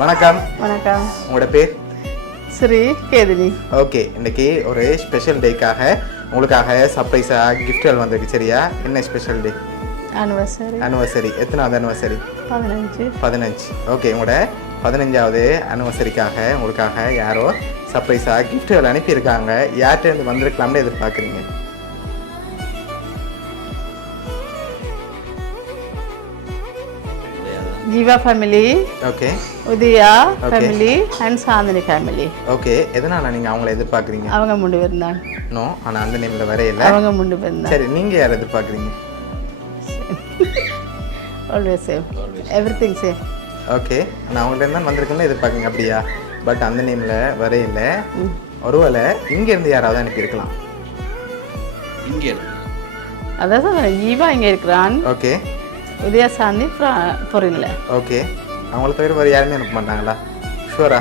வணக்கம். வணக்கம். உங்களோட பேர்? ஸ்ரீ கேதினி. ஓகே, இன்னைக்கு ஒரு ஸ்பெஷல் டேக்காக உங்களுக்காக சர்ப்ரைஸாக கிஃப்ட்கள் வந்திருக்கு. சரியா? என்ன ஸ்பெஷல் டே? அனிவர்சரி. எத்தனாவது அனிவர்சரி? 15. ஓகே, உங்களோட 15வது அனிவர்சரிக்காக உங்களுக்காக யாரோ சர்ப்ரைஸாக கிஃப்ட்கள் அனுப்பியிருக்காங்க. யார்கிட்ட வந்திருக்கலாம்னு எதிர்பார்க்குறீங்க? Jeeva family, okay, Udaya family and Chandini family. Okay, எதனால நீங்கள் அவங்கள எதிர்பார்க்குறீங்க? அவங்க முண்டு இருந்தாங்க. நோ, ஆனால் அந்த நேமில் வரையில. அவங்க முண்டு இருந்தாங்க. சரி, நீங்கள் யார் எதிர்பார்க்குறீங்க? Always same, everything same. Okay, நான் அவங்கள்ட்ட தான் வந்திருக்கேன்னு எதிர்பார்க்குங்க. அப்படியா? பட் அந்த நேமில் வரையில. ஒருவேளை இங்கேருந்து யாராவது அனுப்பியிருக்கலாம். இங்கே அதான் ஜீவா இங்கே இருக்கிறான். ஓகே, உதயா சாந்தி பொறின்ல. ஓகே, அவங்கள தவிர வேறு யாருமே அனுப்ப மாட்டாங்களா? ஷூரா?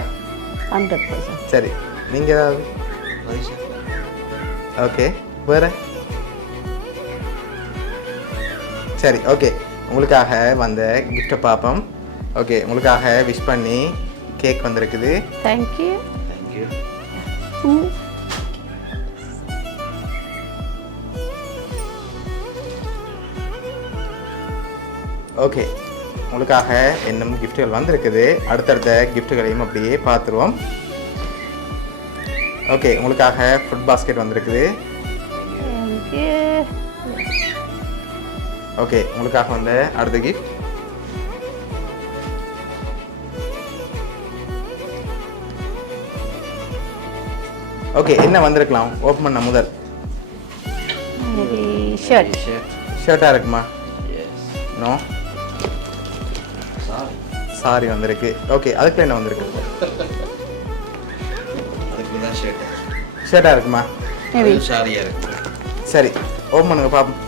100%. சரி, நீங்கள் ஏதாவது? ஓகே, வேறு? சரி, ஓகே, உங்களுக்காக வந்த கிஃப்ட்டை பார்ப்போம். ஓகே, உங்களுக்காக விஷ் பண்ணி கேக் வந்திருக்குது. தேங்க்யூ. ஓகே, உங்களுக்காக இன்னும் கிஃப்ட்டுகள் வந்திருக்குது. அடுத்தடுத்த கிஃப்ட்டுகளையும் அப்படியே பார்த்துருவோம். ஓகே, உங்களுக்காக ஃபுட் பாஸ்கெட் வந்திருக்குது. ஓகே, உங்களுக்காக வந்த அடுத்த கிஃப்ட். ஓகே, என்ன வந்திருக்கலாம்? ஓப்பன் பண்ண முதல் ஷர்ட்டாக இருக்குமா? நோ, சாரி வந்திருக்கு. ஓகே, அதுக்குள்ள என்ன வந்திருக்கு? அதுக்கு தான் ஷர்ட்டாக இருக்குமா? சாரியாக இருக்கு. சரி, ஓப்பன் பண்ணுங்க பாப்போம்.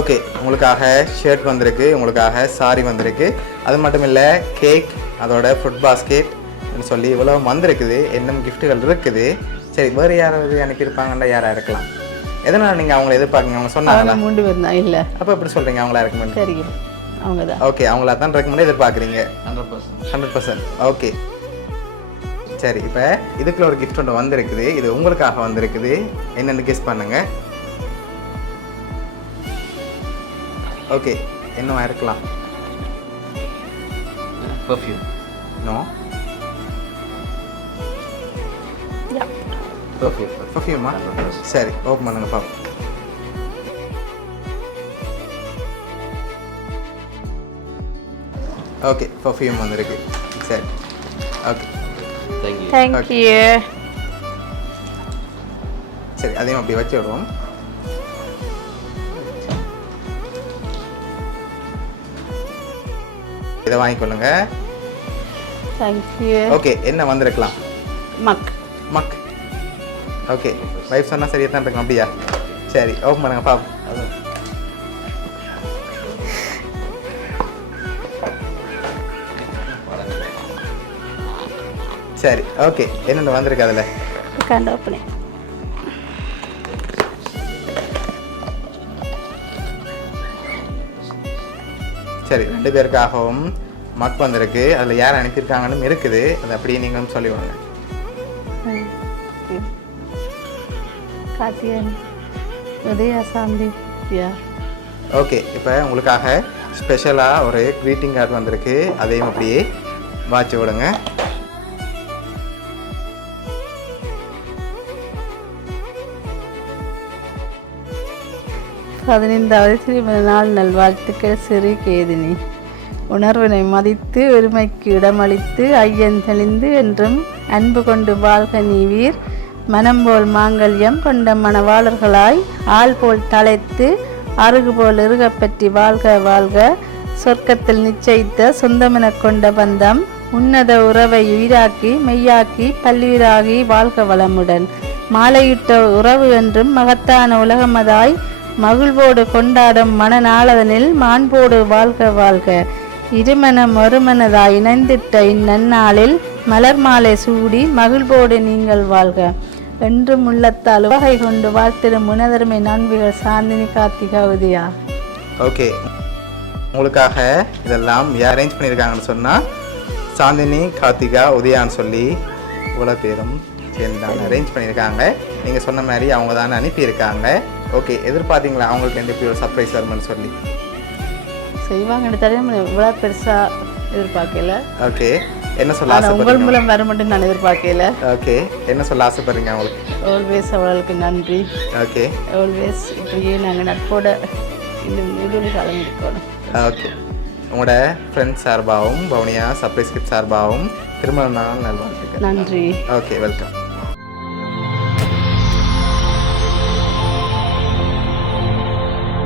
ஓகே, உங்களுக்காக ஷர்ட் வந்திருக்கு, உங்களுக்காக சாரி வந்திருக்கு. அது மட்டும் இல்லை, கேக், அதோட ஃபுட் பாஸ்கெட் சொல்லி இவ்வளோ வந்திருக்குது. இன்னும் கிஃப்ட்டுகள் இருக்குது. சரி, வேறு யாராவது அனுப்பியிருப்பாங்கல்ல, யாராக இருக்கலாம்? எதனால் நீங்கள் அவங்கள எதிர்பார்க்குங்க? அவங்க சொன்னாங்களா? முண்டு இருந்தா இல்லை. அப்போ எப்படி சொல்கிறீங்க அவங்களா ரெக்கமெண்ட்? தெரியும், அவங்க தான். ஓகே, அவங்கள தான் ரெக்கமெண்ட் எதிர்பார்க்குறீங்க. 100%. ஓகே, சரி, இப்போ இதுக்குள்ள ஒரு கிஃப்ட் ஒன்று வந்திருக்குது. இது உங்களுக்காக வந்திருக்குது. என்னென்னு கெஸ் பண்ணுங்க. ஓகே, இன்னும் இருக்கலாம். பர்ஃப்யூம். நோ, பர்ஃப்யூமா? சரி, ஓப்பன் பண்ணுங்க பாப்போம். ஓகே, பர்ஃப்யூம் வந்திருக்கு. சரி, ஓகே, தேங்க்யூ. சரி, அதையும் அப்படி வச்சு விடுவோம். இதை வாங்கிக்கொள்ளுங்க. தேங்க்யூ. ஓகே, என்ன வந்திருக்கலாம்? மக். ஓகே, வைஃப் சொன்னால் சரியாக தான் இருக்கும். அப்படியா? சரி, ஓப்பன் பண்ணுங்க பாப்போம். சரி, ஓகே, என்னென்ன வந்திருக்கு அதில்? சரி, 2 பேருக்காகவும் மக் வந்திருக்கு. அதில் யார் அனுப்பியிருக்காங்கன்னு இருக்குது. அது அப்படியே நீங்களும் சொல்லிவிடுங்க. உதயா சாந்தி. ஓகே, இப்போ உங்களுக்காக ஸ்பெஷலாக ஒரு க்ரீட்டிங் கார்டு வந்திருக்கு. அதையும் அப்படியே வாட்சி விடுங்க. பதினைந்தாவது திருமண நாள் நல்வாழ்த்துக்கள் ஸ்ரீ கேதினி. உணர்வினை மதித்து ஒருமைக்கு இடமளித்து ஐயன் தெளிந்து என்றும் அன்பு கொண்டு வாழ்க நீவீர். மனம் போல் மாங்கல்யம் கொண்ட மணவாளர்களாய் ஆள் போல் தலைத்து அருகு போல் இருகப்பற்றி வாழ்க வாழ்க. சொர்க்கத்தில் நிச்சயித்த சொந்தமென கொண்ட பந்தம் உன்னத உறவை உயிராக்கி மெய்யாக்கி பல்லுயிராகி வாழ்க வளமுடன். மாலையிட்ட உறவு என்றும் மகத்தான உலகமதாய் மகிழ்வோடு கொண்டாடும் மனநாளதனில் மாண்போடு வாழ்க வாழ்க. இருமனம் ஒருமனதாய் இணைந்திட்ட இந்நன்னாளில் மலர் மாலை சூடி மகிழ்வோடு நீங்கள் வாழ்க. என்றும் உள்ளத்தால் வகை கொண்டு வாழ்த்திடும் உணர்தருமை நண்பிகள் சாந்தினி கார்த்திகா உதயா. ஓகே, உங்களுக்காக இதெல்லாம் அரேஞ்ச் பண்ணியிருக்காங்கன்னு சொன்னால் சாந்தினி கார்த்திகா உதயான்னு சொல்லி இவ்வளோ பேரும் சேர்ந்து தான் அரேஞ்ச் பண்ணியிருக்காங்க. நீங்கள் சொன்ன மாதிரி அவங்க தானே அனுப்பியிருக்காங்க. ஓகே, எதிர்பார்த்தீங்களா அவங்களுக்கு ரெண்டு பேர் சர்ப்ரைஸ் வருமானு சொல்லி? செய்வாங்கன்னு தெரியும், இவ்வளோ பெருசாக எதிர்பார்க்கல. ஓகே, என்ன சொல்ல உங்கள் ஆசைப்படுறீங்க? மூலம் வர மட்டும் நான் எதிர்பார்க்கல. ஓகே, என்ன சொல்ல ஆசைப்படுறீங்க அவங்களுக்கு? ஆல்வேஸ் அவளுக்கு நன்றி. ஓகே, ஆல்வேஸ் இப்படியே நாங்கள் நட்போட இன்னும் நெடுவழி காலம் இருக்கணும். ஓகே, உங்களோட ஃப்ரெண்ட்ஸ் சார்பாகவும் பவுனியா சர்ப்ரைஸ் கிஃப்ட் சார்பாகவும் திருமண நாள் நல்வாழ்த்துக்கள். நன்றி. Okay, welcome.